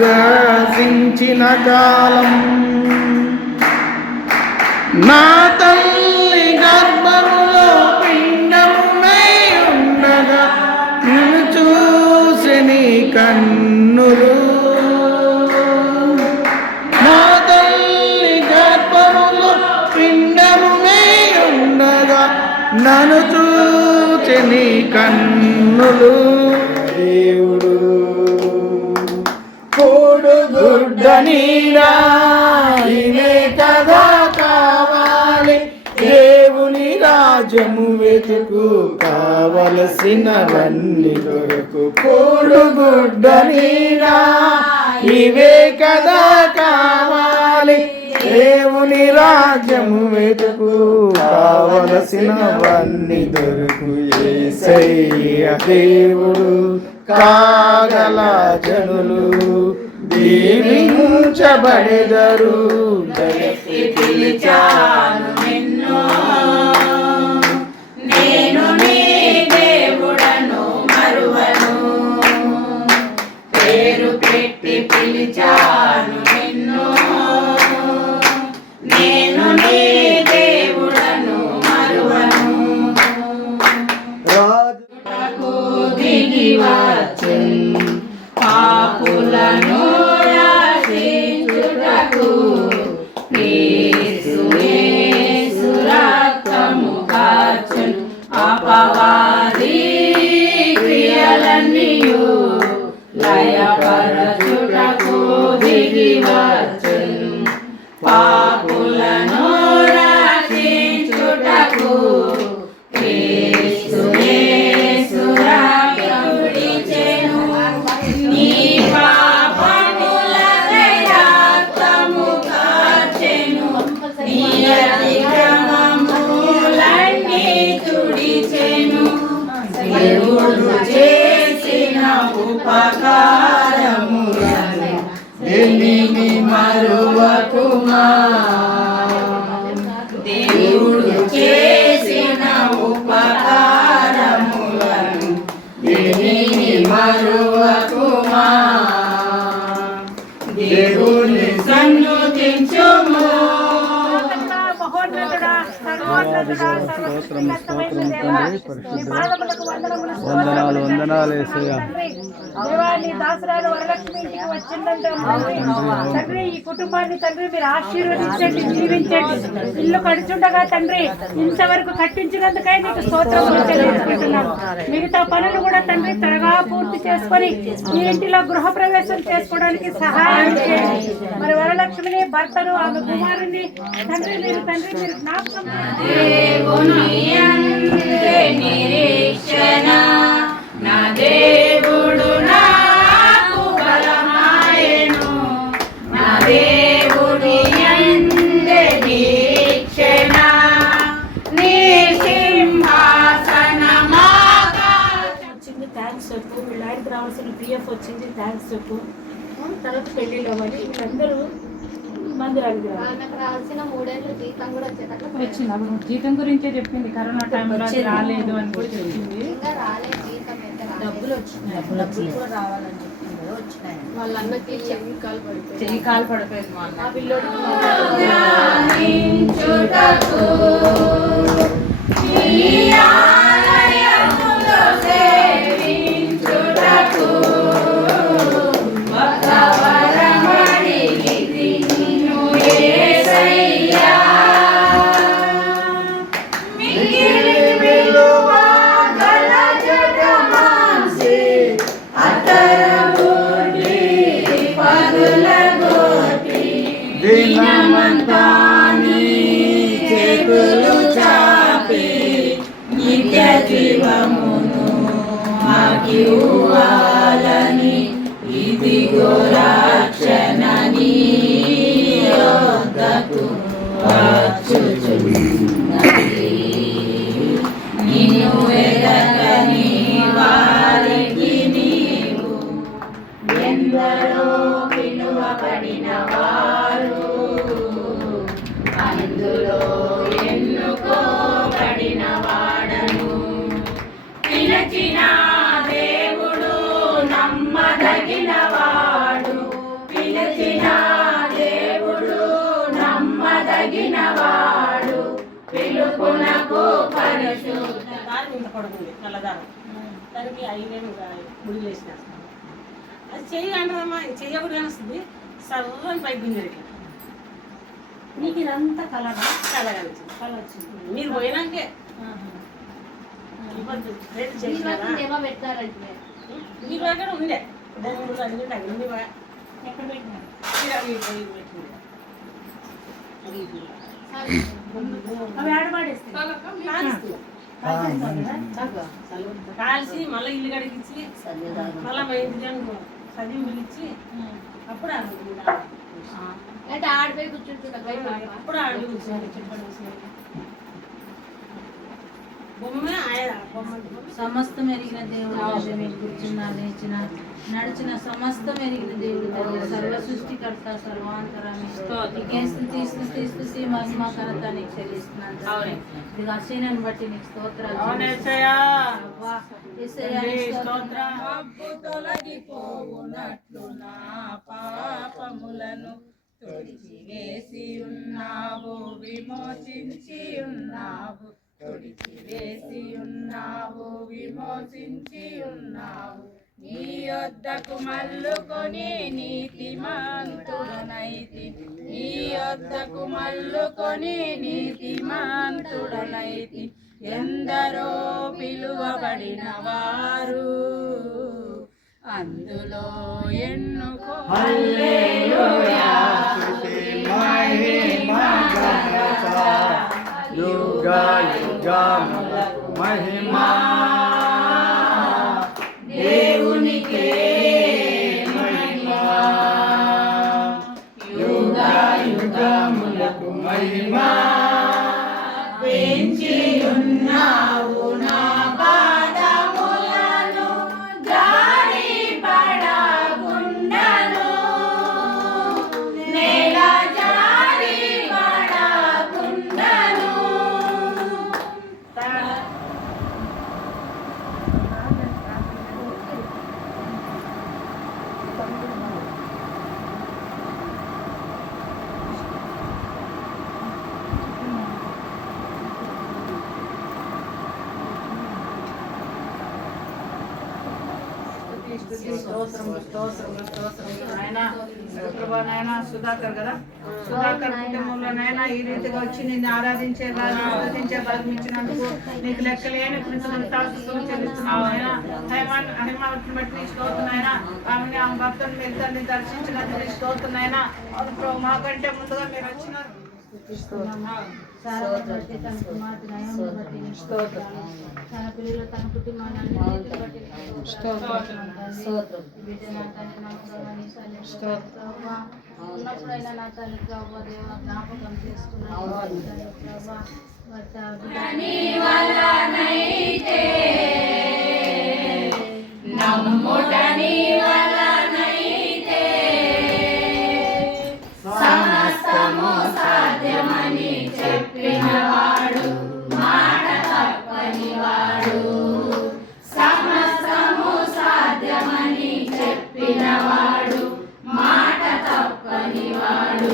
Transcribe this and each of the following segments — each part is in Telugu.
ప్రభువు కాలం. నా తల్లి గర్భములో పిండమునై ఉండగా నిన్ను చూసి నీ కన్నులు. నా తల్లి గర్భములో పిండమునై ఉండగా నన్ను చూచి నీ కన్నులు. నీడా ఇవే కదా కావాలి దేవుని రాజము వెతుకు కావలసినవన్నీ కొరకు కోడుగుడ్డ నీడా. ఇవే కదా కావాలి. దేవుని రాజ్యము వెతుకు కావలసినవన్నీ దొరుకు ఏసయ్య దేవుడు. కాగల జనులు దీవించబడెదరు. పిలిచాను నిన్ను. నేను నీ దేవుడను మరువను. పేరు పెట్టి పిలిచాను నిన్ను. నేను నీ దేవుడను మరువను. రాజు నాకు దిగి వచ్చున్ పాపులను దేవుడు చేసిన ఉపకారములను దేనిని మరువకుమా దేవుని సన్నుతించుము వందనాలు వందనాలు యేసయ్యా దేవా, నీ వరలక్ష్మి ఇంటికి వచ్చిందంటే తండ్రి ఈ కుటుంబాన్ని తండ్రి మీరు ఆశీర్వదించండి జీవించండి ఇల్లు కడుచుండగా తండ్రి ఇంతవరకు కట్టించినందుకై నీకు స్తోత్రం చెల్లించుకుంటున్నాను మిగతా పనులు కూడా తండ్రి త్వరగా పూర్తి చేసుకొని ఈ ఇంటిలో గృహ ప్రవేశం చేసుకోవడానికి సహాయం చేయండి. మరి వరలక్ష్మిని భర్తను ఆమె కుమారుని తండ్రి మీరు తండ్రి మీరు జ్ఞాపకం తర్వాత పెళ్ళిలో మరి వీళ్ళందరూ మందిరానికి రావాల్సిన మూడేళ్ళు జీతం కూడా వచ్చేటట్లు వచ్చింది. అప్పుడు జీతం గురించే చెప్పింది. కరోనా టైంలో రాలేదు అని కూడా చెప్పింది. ఇంకా రాలేదు జీతం అయితే రాలేదు. డబ్బులు వచ్చినాయి. డబ్బులు కూడా రావాలని చెప్పింది వచ్చినాయి. వాళ్ళ అన్నకి చెయ్యి కాలు పడిపోయింది. చెయ్యి కాలు పడిపోయింది మా అన్న Йора. పొడుగుంది నల్లదారం. దానికి ఐదేమి ముడి వేసిన అది చెయ్యి అంటారమ్మా చెయ్యి ఒకటి కానిస్తుంది సర్వని పైకి గుంజరు ఇట్లా నీకు ఇదంతా కలరా కళ కనిపించింది కల వచ్చింది మీరు పోయినాకే ఏమో పెట్టారంటే మీరు అక్కడ ఉండే. బొమ్మలు అన్ని బా- ఎక్కడ పెట్టినారు? అవి పోయి కాల్చి మళ్ళీ ఇల్లు కడిగించి మళ్ళీ మా ఇంటి పిలిచి అప్పుడు ఆడిపోయి బయట అప్పుడు ఆడి కూర్చొని చెప్పండి కూర్చొని. బొమ్మ సమస్తం ఎరిగిన దేవుడు కూర్చున్నా లేచిన నడిచిన సమస్తం ఎరిగిన దేవుడు తండ్రి. సర్వ సృష్టికర్త సర్వాంతరాన్ని స్థుతి స్థుతి స్థుతి మహిమ ఘనత నీకు చెల్లిస్తున్నాను. ఇది బట్టి నీకు స్తోత్రాలు తొలగిపోవునట్లు నా పాపములను తొడిచి వేసి ఉన్నావు విమోచించి ఉన్నావు తొడిచి వేసి ఉన్నావు విమోచించి ఉన్నావు. నీ యొద్దకు మల్లుకొని నీతిమంతుడనైతి నీ యొద్దకు మల్లుకొని నీతిమంతుడనైతి ఎందరో పిలువబడిన వారు అందులో ఎన్నుకో యుగ మహిమా మహిమా. పెంచి ఉన్నావు నా పాదములను జారి పడకుండను. నేల జారి పడకుండను. స్తోత్రములు, ప్రభా సుధాకర్ కదా? సుధాకర్ కుటుంబంలో ఈ రీతిగా వచ్చి నిన్ను ఆరాధించే ఆరాధించే స్తుతించే ఇచ్చినందుకు నీకు లెక్కలేని కృతజ్ఞతలు చెల్లిస్తున్నావు హైమాన్ హైమావతిని బట్టి నీ స్తోత్రం నాయనా. ఆమెని ఆమె భక్తుని మీరు తల్లి దర్శించినందుకు నీ స్తోత్రం నాయనా. మాకంటే ముందుగా మీరు వచ్చినారు బట్టి తన కుమార్తె బట్టి తన పిల్లలు తన కుటుంబాన్ని బట్టి ఉన్నప్పుడైనా నా తల్లి దేవ జ్ఞాపకం చేసుకున్నాను నమ్ముట నీ ಮಾಡಿ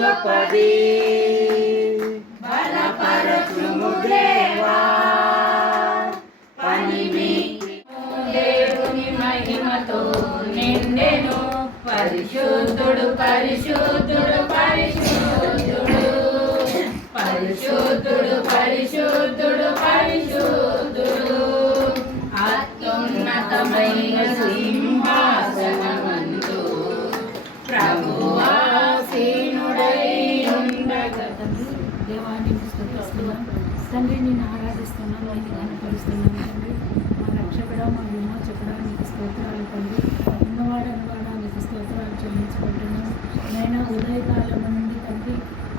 గొప్పది బలపరచుము దేవా పని దేవుని మహిమతో నిండెను. పరిశుద్ధుడు పరిశుద్ధుడు పరిశుద్ధుడు. ఆరాధిస్తున్నాను నేను తండ్రి మా రక్షకుడ మా విమోచకుడ నీకు స్తోత్రాలు తండ్రి. ఉన్నవాడు అనువాడా నీకు స్తోత్రాలు చెల్లించుకుంటున్నాం. నైనా ఉదయకాలం నుండి తండ్రి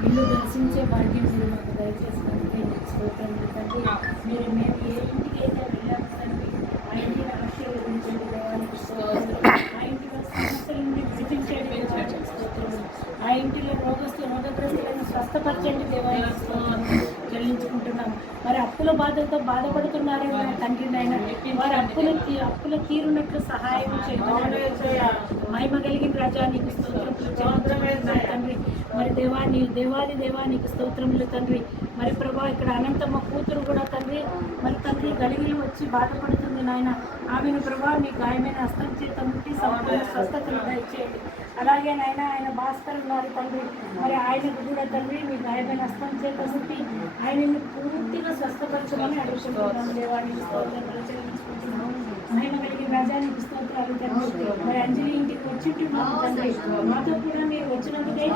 ఇల్లు దర్శించే భాగ్యం మీరు మాకు దయచేసినందుకే నీకు స్తోత్రం తండ్రి. మీరు మేము ఏ ఇంటికి అయితే వెళ్ళాము తండ్రి ఆ ఇంటి ఆశీర్వదించండి గురించి స్తోత్రాలు ఆ ఇంటిలో సమస్యల నుండి విడిపించండి దేవానికి ఆ ఇంటిలో రోగస్తు రోగగ్రస్తులను స్వస్థపరచండి దేవాలయ స్తోత్రం. చెల్లించుకుంటున్నాం. మరి అప్పుల బాధలతో బాధపడుతున్నారే తండ్రి నాయన. వారి అప్పుల తీ- అప్పుల తీరునట్లు సహాయం చేయమని మహిమ కలిగిన రాజా నీకు స్తోత్రం తండ్రి మరి దేవాని దేవాది దేవానికి స్తోత్రములు తండ్రి. మరి ప్రభా ఇక్కడ అనంతమ్మ కూతురు కూడా తండ్రి. మరి తండ్రి గలిగిలి వచ్చి బాధపడుతుంది నాయన. ఆమెను ప్రభా మీ గాయమైన హస్తం చేత ముట్టి సంపూర్ణ స్వస్థతను దయచేయండి. అలాగే నాయన ఆయన భాస్కర్ ఉన్నారు తండ్రి. మరి ఆయనకు కూడా తండ్రి మీ గాయమైన హస్తం చేత ముట్టి ఆయనను పూర్తిగా స్వస్థత అడుగుతున్నాం దేవానికి స్తోత్రములు మహిమ రాజానికి స్తోత్రాలు తండ్రి మరి అంజలి ఇంటికి వచ్చి తండ్రి మాతో కూడా మీరు వచ్చినందుకే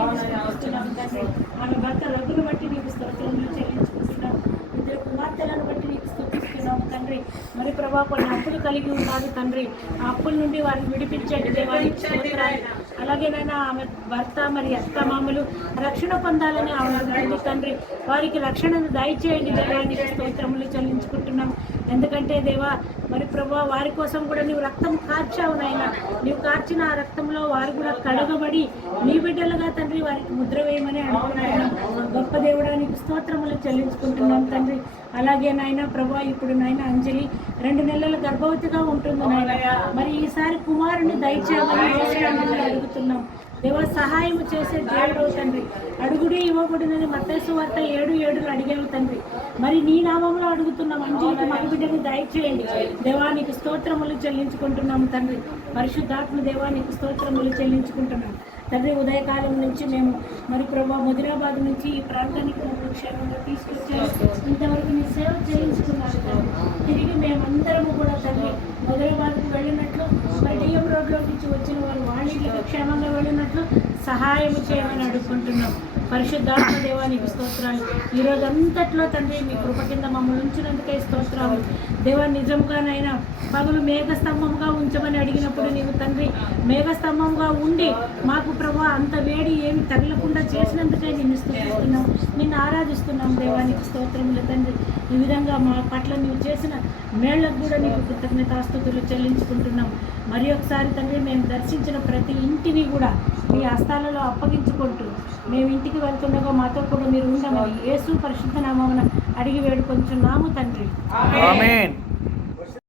తండ్రి. ఆమె భర్త రఘును బట్టి నీకు స్తోత్రములు చెల్లించుకుంటున్నాం ఇద్దరు కుమార్తెలను బట్టి నీకు స్తోత్రిస్తున్నాము తండ్రి. మరి ప్రభా కొన్ని అప్పులు కలిగి ఉన్నారు తండ్రి. ఆ అప్పుల నుండి వారిని విడిపించండి. దేవానికి స్తోత్రాలు. అలాగేనైనా ఆమె భర్త మరి అత్త మామలు రక్షణ పొందాలని ఆమె తండ్రి వారికి రక్షణను దయచేయండి దేవానికి స్తోత్రములు చెల్లించుకుంటున్నాం. ఎందుకంటే దేవా మరి ప్రభా వారి కోసం కూడా నీవు రక్తం కార్చావు నాయన. నీవు కార్చిన ఆ రక్తంలో వారు కూడా కడగబడి నీ బిడ్డలుగా తండ్రి వారికి ముద్ర వేయమని అనుకుంటున్నాం గొప్ప దేవుడానికి స్తోత్రములు చెల్లించుకుంటున్నాం తండ్రి. అలాగే నాయన ప్రభా ఇప్పుడు నాయన అంజలి రెండు నెలల గర్భవతిగా ఉంటుంది నాయన. మరి ఈసారి కుమారుని దయచేయమని అడుగుతున్నాం. దేవ సహాయం చేసే దేవుడు తండ్రి. అడుగుడి ఇవ్వబడినది మత్స్సు వార్త ఏడు ఏడులు అడిగావు తండ్రి. మరి నీ నామంలో అడుగుతున్నాం అంజలికి మగ బిడ్డని దయచేయండి దేవానికి స్తోత్రములు చెల్లించుకుంటున్నాం తండ్రి. పరిశుద్ధాత్మ దేవానికి స్తోత్రములు చెల్లించుకుంటున్నాం తండ్రి ఉదయకాలం నుంచి మేము మరి ప్రభా ముదిరాబాద్ నుంచి ఈ ప్రాంతానికి మమ్మల్ని క్షేమంగా తీసుకొచ్చారు. ఇంతవరకు మీ సేవ చేయించుకున్నారు తిరిగి మేమందరము కూడా తండ్రి ముదిరాబాద్కు వెళ్ళినట్లు మరి డిఎం రోడ్లో నుంచి వచ్చిన వారు వాళ్ళ క్షేమంగా వెళ్ళినట్లు సహాయం చేయమని అడుగుకుంటున్నాం పరిశుద్ధాత్మ దేవానికి స్తోత్రాలు. ఈరోజు అంతట్లో తండ్రి మీ కృప కింద మమ్మల్ని ఉంచినందుకే స్తోత్రాలు. దేవా నిజంగానైనా పగులు మేఘస్తంభంగా ఉంచమని అడిగినప్పుడు నీవు తండ్రి మేఘస్తంభంగా ఉండి మాకు ప్రభా అంత వేడి ఏమి తగలకుండా చేసినందుకే నిన్ను స్థుతిస్తున్నాం నిన్ను ఆరాధిస్తున్నాం దేవానికి స్తోత్రములు తండ్రి. ఈ విధంగా మా పట్ల నీవు చేసిన మేళ్ళకు కూడా నీకు కృతజ్ఞతాస్తుతులు చెల్లించుకుంటున్నాం. మరి ఒకసారి తండ్రి మేము దర్శించిన ప్రతి ఇంటిని కూడా మీ హస్తాలలో అప్పగించుకుంటూ మేము ఇంటికి వెళ్తుండగా మాతో కూడా మీరు ఉండమని యేసు పరిశుద్ధ నామమున అడిగి వేడుకొంచున్నాము తండ్రి. ఆమేన్.